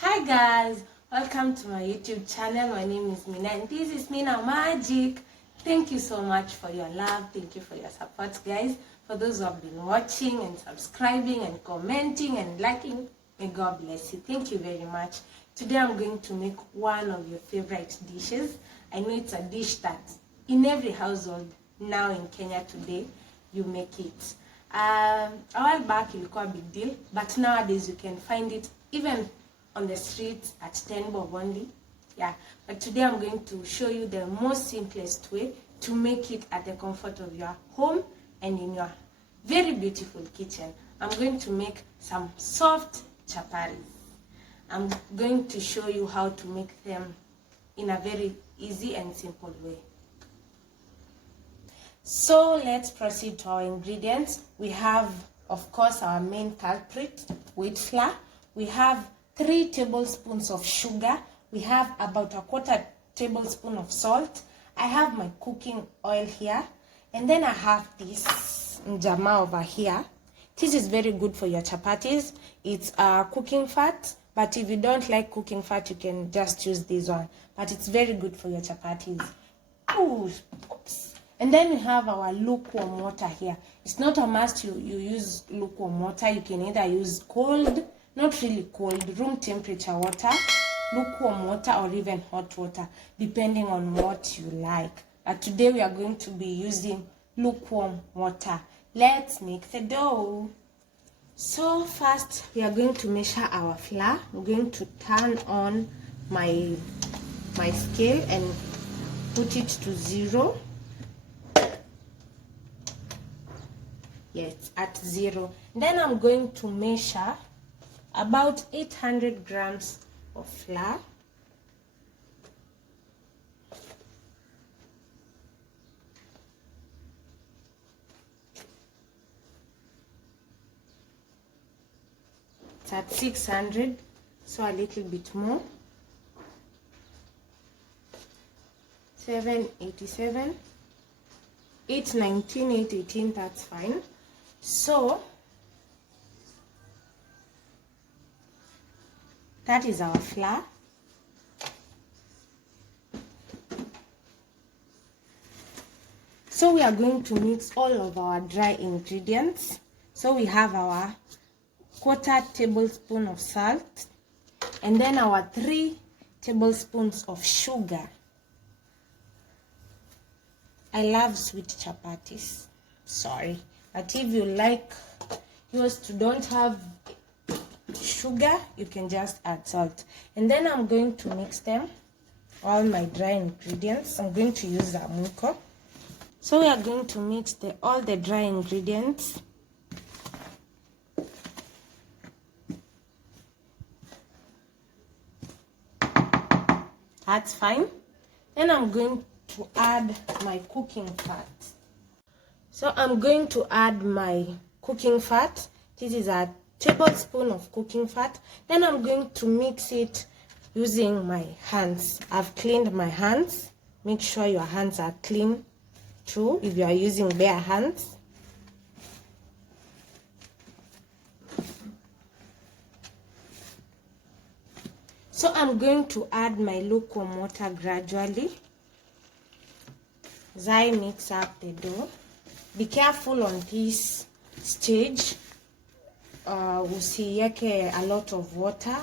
Hi guys, welcome to my YouTube channel. My name is Minnar and this is Minnar Magic. Thank you so much for your love. Thank you for your support, guys. For those who have been watching and subscribing and commenting and liking, may God bless you. Thank you very much. Today I'm going to make one of your favorite dishes. I know it's a dish that in every household now in Kenya today, you make it. A while back ilikuwa a big deal, but nowadays you can find it even on the streets at 10 bob only. Yeah, but today I'm going to show you the most simplest way to make it at the comfort of your home and in your very beautiful kitchen. I'm going to make some soft chapatis. I'm going to show you how to make them in a very easy and simple way. So let's proceed to our ingredients. We have, of course, our main culprit, wheat flour. We have 3 tablespoons of sugar. We have about a 1/4 tablespoon of salt. I have my cooking oil here. And then I have this njama over here. This is very good for your chapatis. It's cooking fat. But if you don't like cooking fat, you can just use this one. But it's very good for your chapatis. Oops. And then we have our lukewarm water here. It's not a must you use lukewarm water. You can either use cold, not really cold, room temperature water, lukewarm water, or even hot water, depending on what you like. But today we are going to be using lukewarm water. Let's make the dough. So first we are going to measure our flour. I'm going to turn on my scale and put it to 0. Yes, at 0. Then I'm going to measure about 800 grams of flour. It's at 600, so a little bit more. 787, 819, 818, that's fine. So that is our flour. So we are going to mix all of our dry ingredients. So we have our 1/4 tablespoon of salt, and then our 3 tablespoons of sugar. I love sweet chapatis. Sorry, but if you like yours to don't have sugar, you can just add salt. And then I'm going to mix them, all my dry ingredients. I'm going to use a muko. So we are going to mix all the dry ingredients. That's fine. Then I'm going to add my cooking fat. So I'm going to add my cooking fat. This is a tablespoon of cooking fat. Then I'm going to mix it using my hands. I've cleaned my hands. Make sure your hands are clean too if you are using bare hands. So I'm going to add my lukewarm water gradually as I mix up the dough. Be careful on this stage. Usiweke a lot of water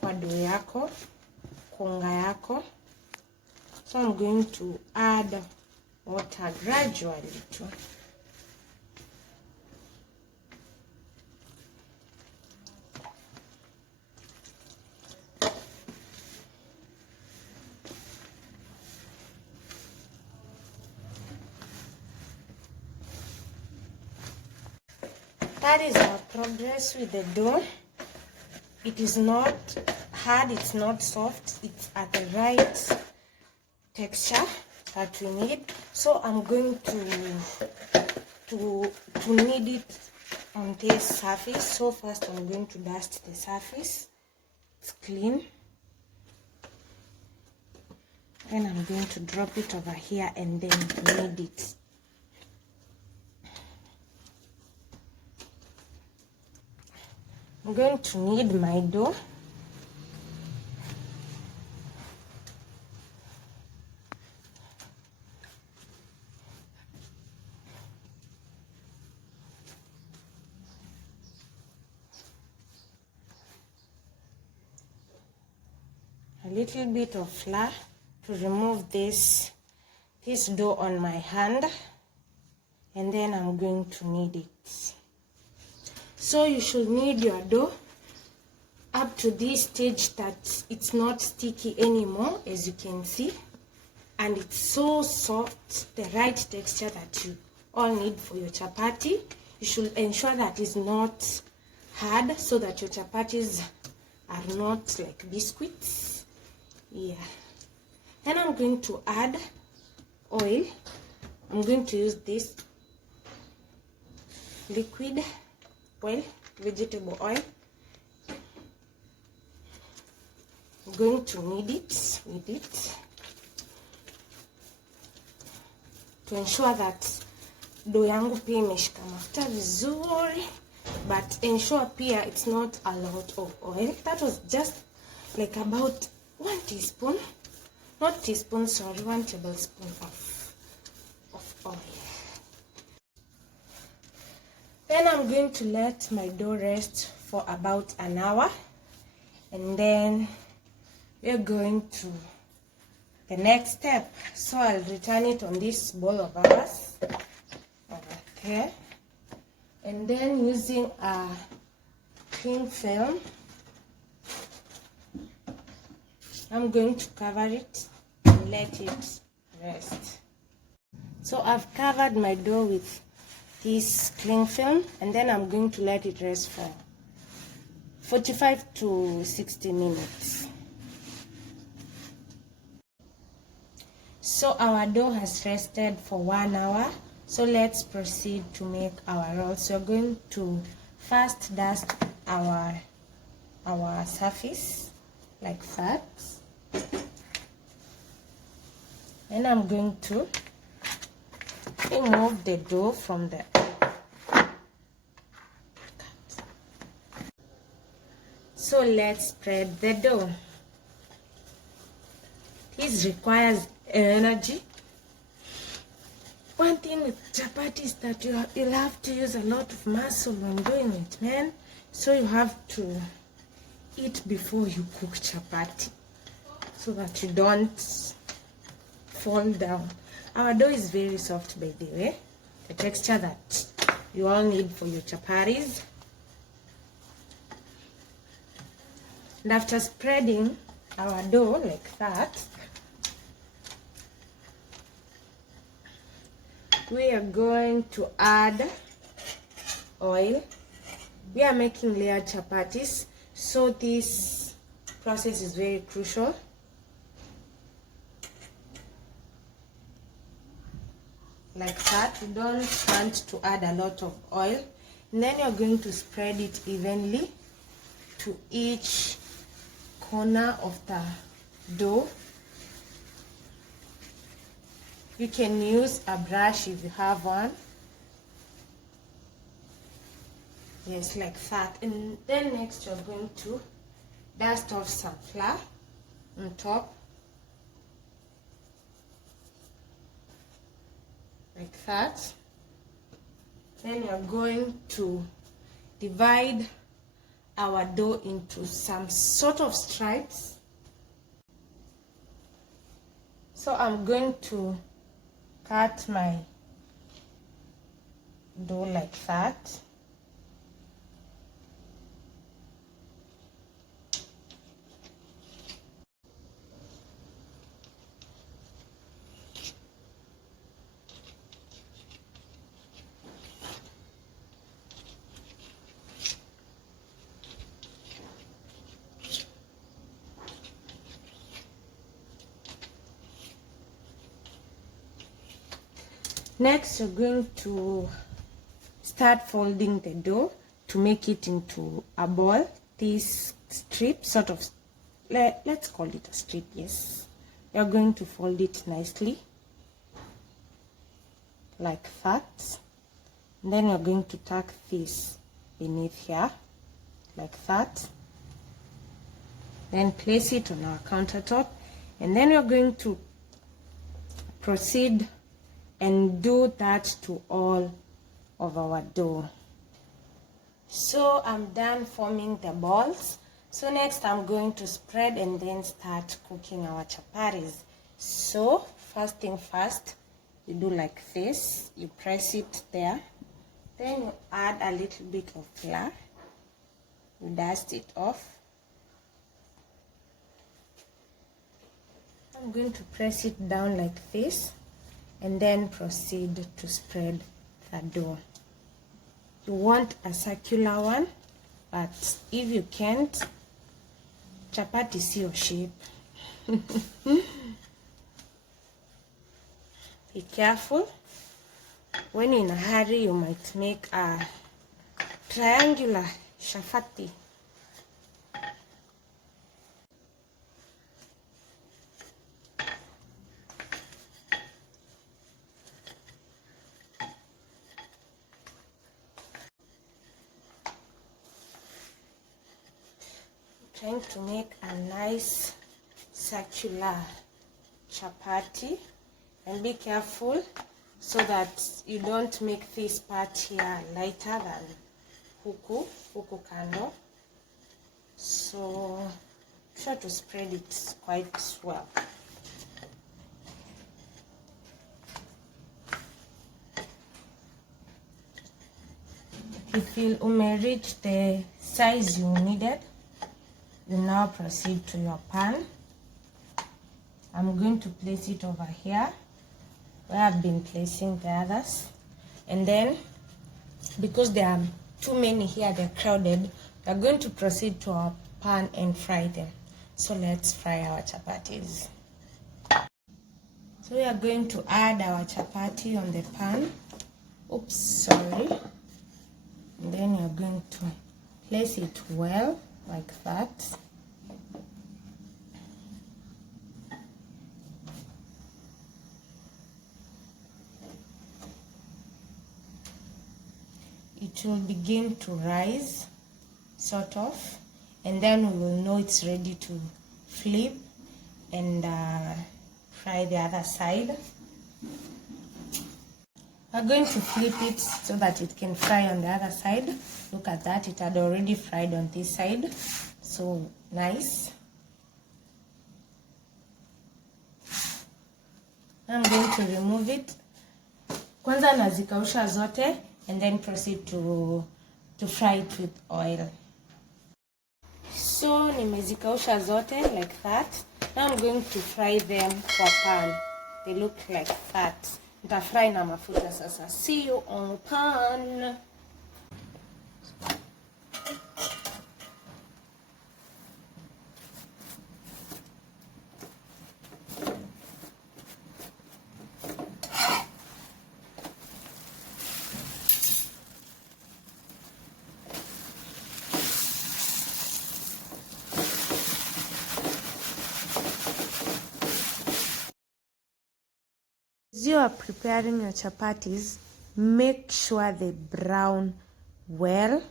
kwa dough yako, konga yako. So I'm going to add water gradually too. That is our progress with the dough. It is not hard, it's not soft, it's at the right texture that we need. So I'm going to knead it on this surface. So first I'm going to dust the surface. It's clean. Then I'm going to drop it over here and then knead it. I'm going to knead my dough a little bit of flour to remove this dough on my hand, and then I'm going to knead it. So you should knead your dough up to this stage that it's not sticky anymore, as you can see, and it's so soft, the right texture that you all need for your chapati. You should ensure that it's not hard so that your chapatis are not like biscuits. Yeah. Then I'm going to add oil. I'm going to use this liquid oil, vegetable oil. I'm going to knead it with it to ensure that dough yangu pia imeshika mafuta vizuri, but ensure pia it's not a lot of oil. That was just like about 1 teaspoon, not teaspoon, sorry, 1 tablespoon of oil. Then I'm going to let my dough rest for about an hour, and then we're going to the next step. So I'll return it on this bowl of ours over there, and then using a cling film, I'm going to cover it and let it rest. So I've covered my dough with this cling film, and then I'm going to let it rest for 45 to 60 minutes. So our dough has rested for 1 hour. So let's proceed to make our rolls. So we're going to first dust our surface like that. Then I'm going to remove the dough from the So let's spread the dough. This requires energy. One thing with chapati is that you'll have to use a lot of muscle when doing it, man. So you have to eat before you cook chapati so that you don't fall down. Our dough is very soft, by the way. The texture that you all need for your chapatis. And after spreading our dough like that, we are going to add oil. We are making layered chapatis, so this process is very crucial. Like that. You don't want to add a lot of oil. And then you're going to spread it evenly to each corner of the dough. You can use a brush if you have one. Yes, like that. And then next you're going to dust off some flour on top. Like that. Then you're going to divide our dough into some sort of stripes. So I'm going to cut my dough like that. Next, you're going to start folding the dough to make it into a ball. This strip, sort of, let's call it a strip, yes. You're going to fold it nicely, like that. And then you're going to tuck this beneath here, like that. Then place it on our countertop. And then you're going to proceed and do that to all of our dough. So I'm done forming the balls. So next I'm going to spread and then start cooking our chapatis. So first thing first, you do like this, you press it there, then you add a little bit of flour, you dust it off. I'm going to press it down like this and then proceed to spread the dough. You want a circular one, but if you can't, chapati is your shape. Be careful. When you're in a hurry, you might make a triangular chapati. Trying to make a nice circular chapati, and be careful so that you don't make this part here lighter than huku kando. So try to spread it quite well. If you reach the size you needed, you now proceed to your pan. I'm going to place it over here where I've been placing the others, and then because there are too many here, they're crowded, we're going to proceed to our pan and fry them. So let's fry our chapatis. So we are going to add our chapati on the pan. Oops, sorry. And then you're going to place it well like that. It will begin to rise, sort of, and then we will know it's ready to flip and fry the other side. We're going to flip it so that it can fry on the other side. Look at that, it had already fried on this side. So nice. I'm going to remove it. Kwanza nazikausha zote and then proceed to fry it with oil. So nimezikausha zote like that. Now I'm going to fry them for pan. They look like that. Nitafry na mafuta sasa. See you on pan. As you are preparing your chapatis, make sure they brown well.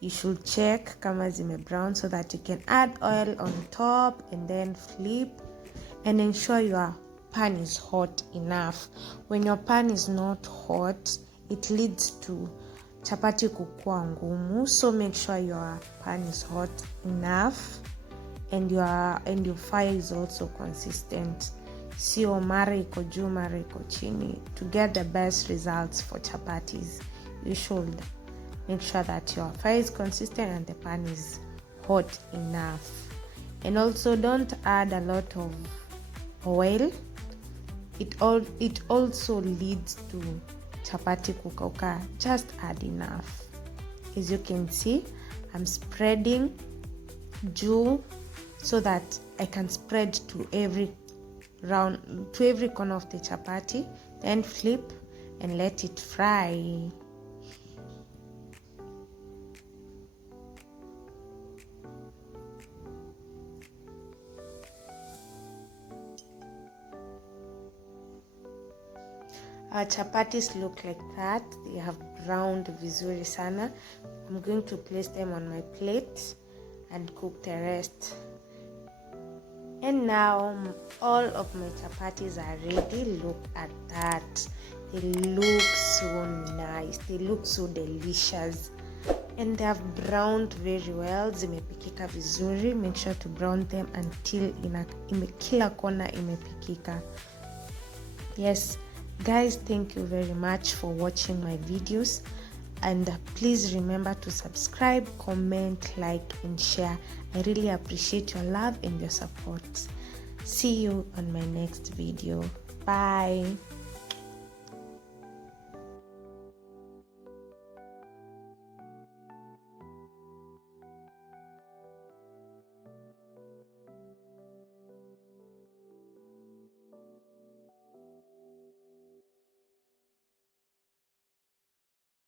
You should check kama zime brown so that you can add oil on top and then flip, and ensure your pan is hot enough. When your pan is not hot, it leads to chapati kukua ngumu. So make sure your pan is hot enough and your fire is also consistent. Sio mara iko juu mara iko chini. To get the best results for chapatis, you should make sure that your fire is consistent and the pan is hot enough. And also don't add a lot of oil. It also leads to chapati kukauka. Just add enough. As you can see, I'm spreading juu so that I can spread to every corner of the chapati, then flip and let it fry. Our chapatis look like that. They have browned vizuri sana. I'm going to place them on my plate and cook the rest. And now all of my chapatis are ready. Look at that. They look so nice. They look so delicious. and they have browned very well, zimepikika vizuri. Make sure to brown them until kila kona imepikika. Yes guys, thank you very much for watching my videos, and please remember to subscribe, comment, like and share. I really appreciate your love and your support. See you on my next video. Bye.